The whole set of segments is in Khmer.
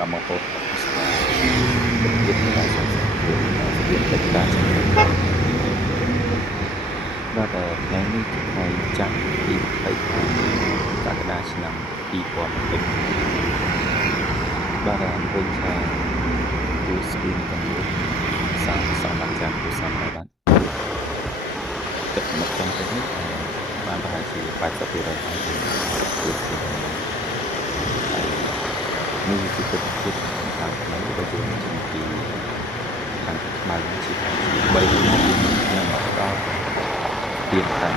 រមហូតស្មាទៀតការសង្គ្រោះស្ពានទឹកការចំណាយបាទថ្ងៃនេះជាថ្ងៃច័ន្ទទី25កក្កដាឆ្នាំ2020បាទវិញថាគឺស្ពានទាំងមូលសាងសង់បានយ៉ាងគួរសមហើយបាទទឹកមកចំទឹកនេះបានប្រហែលជា80%ហើយគឺស្ពាននេះជាទឹកជាតិខាងក្នុងក៏ជាជំនទីខាងខ្មៅជាខាងទី3នៅមកដល់ស្ពានតាម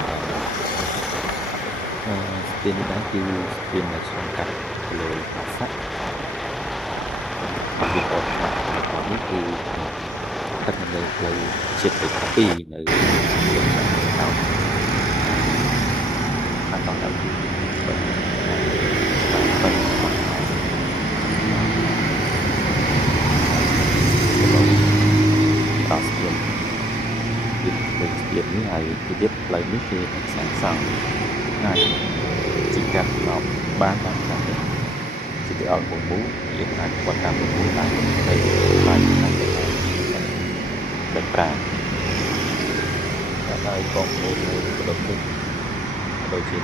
ស្ពាននេះដែរគឺស្ពានដែលឆ្លងកាត់លើប្រាសាទពីបទនេះគឺស្ថិតនៅលើផ្លូវជាតិលេខ2នៅខាងតដល់ទីបាទដល់ស្ពាននេះហើយទីទៀតផ្លូវនេះគឺសាងសង់អាចជីកាត់មកបានតាមជាទីអល់ពូយើងអាចគាត់តាមពូតាមទៅបានតាមទៅប្រាំតែហើយកងពូនៅប្រដុកនេះដូចជា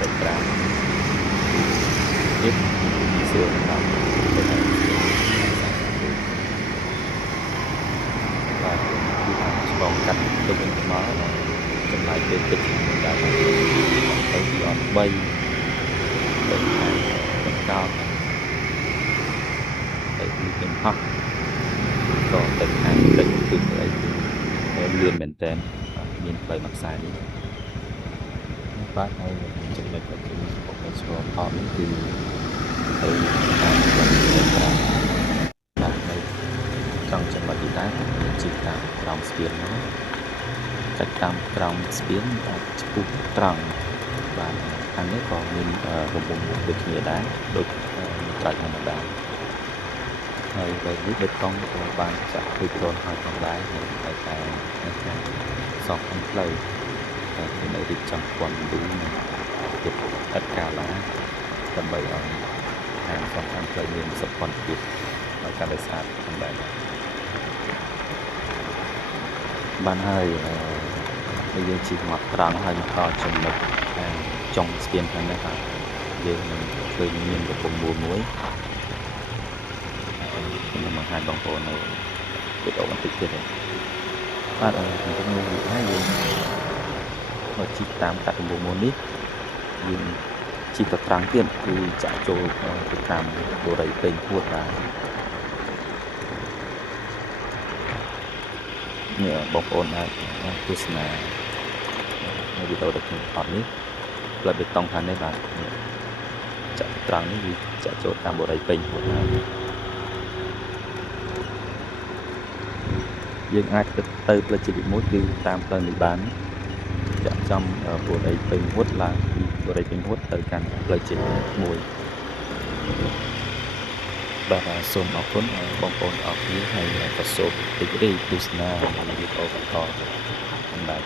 ទៅប្រាំនេះពីសួរតាមទៅបាទគឺថាឆ្លងកាត់ទៅវិញមកចំណាយពេលទឹកជាមួយដែរទៅទីអត់3ទៅខាងកោតទៅទីពេញហោះក៏ទៅខាងទឹកគឺអីលឿនមែនតើមានផ្លូវមួយខ្សែនេះបាទហើយចំណុចដែលខ្ញុំមកឆ្លងថតនេះគឺទៅតាមផ្លូវប្រាំបាទនៅចង់ចំណុចទីដែរជីកតាមក្រោមស្ពានមកចាច់តាមក្រោមស្ពានឆ្ពោះត្រង់បាទខាងនេះក៏មានរំមុំដូចគ្នាដែរដូចចែកធម្មតាហើយពេលនេះបេតុងក៏បានចាក់ពីក្រុនហើយផងដែរតែខាងសងខាងផ្លូវតែគឺនៅរៀបចំពន្ធលូនិងទៀតឥតកាឡាដើម្បីឲ្យខាងសងខាងផ្លូវមានសុខភាពឲ្យកាន់តែស្អាតផងដែរបានហើយយើងជិះមកត្រង់ហើយមកដល់ចំណុចខាងចុងស្ពានខាងនេះបាទយើងនឹងឃើញមានកំពង់មួយខ្ញុំបង្ហាញបងប្អូននៅវីដេអូបន្តិចទៀតបាទកំពង់មួយនេះហើយយើងមកជិះតាមកាត់កំពង់មួយនេះយើងជិះទៅត្រង់ទៀតគឺចាក់ចូលទៅតាមបូរីពេញហួតបាទនេះបងប្អូនអាចទស្សនានៅវីដេអូដែលខ្ញុំថតនេះផ្លូវបេតុងខាងនេះបាទចាក់ត្រង់នេះវាចាក់ចូលតាមបូរីពេញហួតហើយយើងអាចទៅផ្លូវជាតិមួយគឺតាមផ្លូវនេះបានចាក់ចំបូរីពេញហួតឡើងពីបូរីពេញហួតទៅកាន់ផ្លូវជាតិមួយបាទសូមអរគុណបងប្អូនអរគ្នាហើយក៏សូមរីករាយទស្សនាវីដេអូបន្តបាទ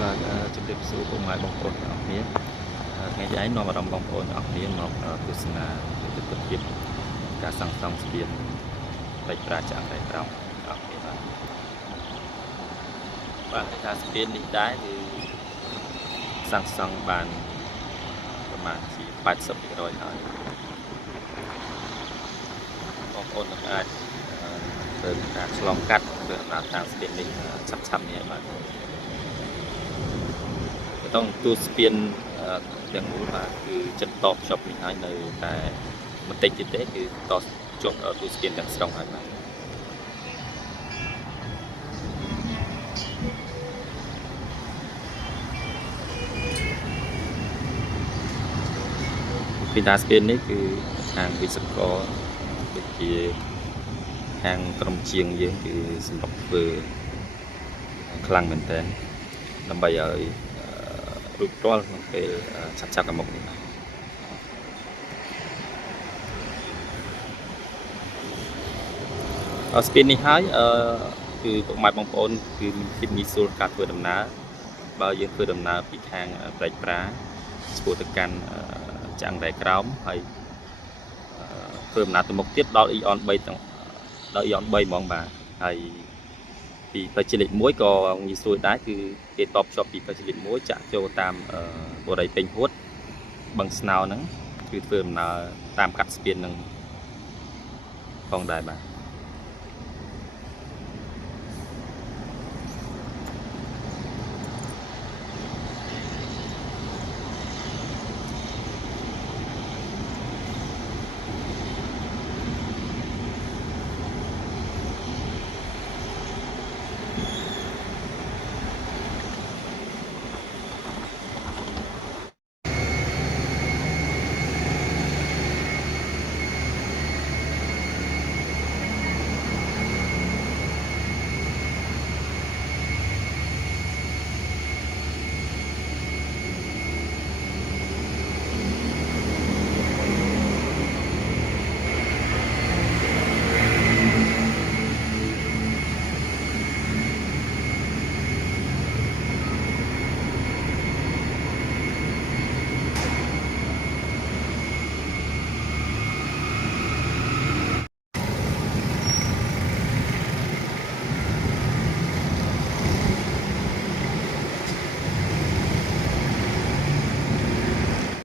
បាទជំរាបសួរពុកម៉ែបងប្អូនទាំងអស់គ្នាថ្ងៃនេះនាំអារម្មណ៍បងប្អូនទាំងអស់គ្នាមកទស្សនាទស្សនវិជ្ជាការសាងសង់ស្ពានបែកប្រាចាក់តែក្រោមអស់គ្នាបាទថាស្ពាននេះដែរគឺសាងសង់បានប្រមាណជា 80% ហើយបងប្អូននឹងអាចធ្វើការឆ្លងកាត់ធ្វើដំណើរតាមស្ពាននេះឆាប់ៗនេះបាទต้องទូស្ពានទាំងមូលបាទគឺចិត្តតបភ្ជាប់នេះហើយនៅតែបន្តិចទៀតទេគឺតជាប់ទូស្ពានទាំងស្រុងហើយបាទពីតាស្ពាននេះគឺខាងវិស្វករដូចជាខាងក្រុមជាងយើងគឺសម្រាប់ធ្វើខ្លាំងមែនតើដើម្បីឲ្យរួចរាល់ក្នុងពេលឆាប់ៗទៅមុខនេះស្ពាននេះហើយគឺពុកម៉ែបងប្អូនគឺមានភាពងាយស្រួលការធ្វើដំណើរបើយើងធ្វើដំណើរពីខាងព្រែកប្រាឆ្ពោះទៅកាន់ចាក់រ៉ែក្រោមហើយធ្វើដំណើរទៅមុខទៀតដល់ EON 3 ទាំងដល់ EON 3 ហ្មងបាទហើយពីផ្លូវជាតិលេខ1ក៏ងាយស្រួលដែរគឺគេតបភ្ជាប់ពីផ្លូវជាតិលេខ1ចាក់ចូលតាមបូរីពេញហួតបឹងស្នោហ្នឹងគឺធ្វើដំណើរតាមកាត់ស្ពាននឹងផងដែរបាទ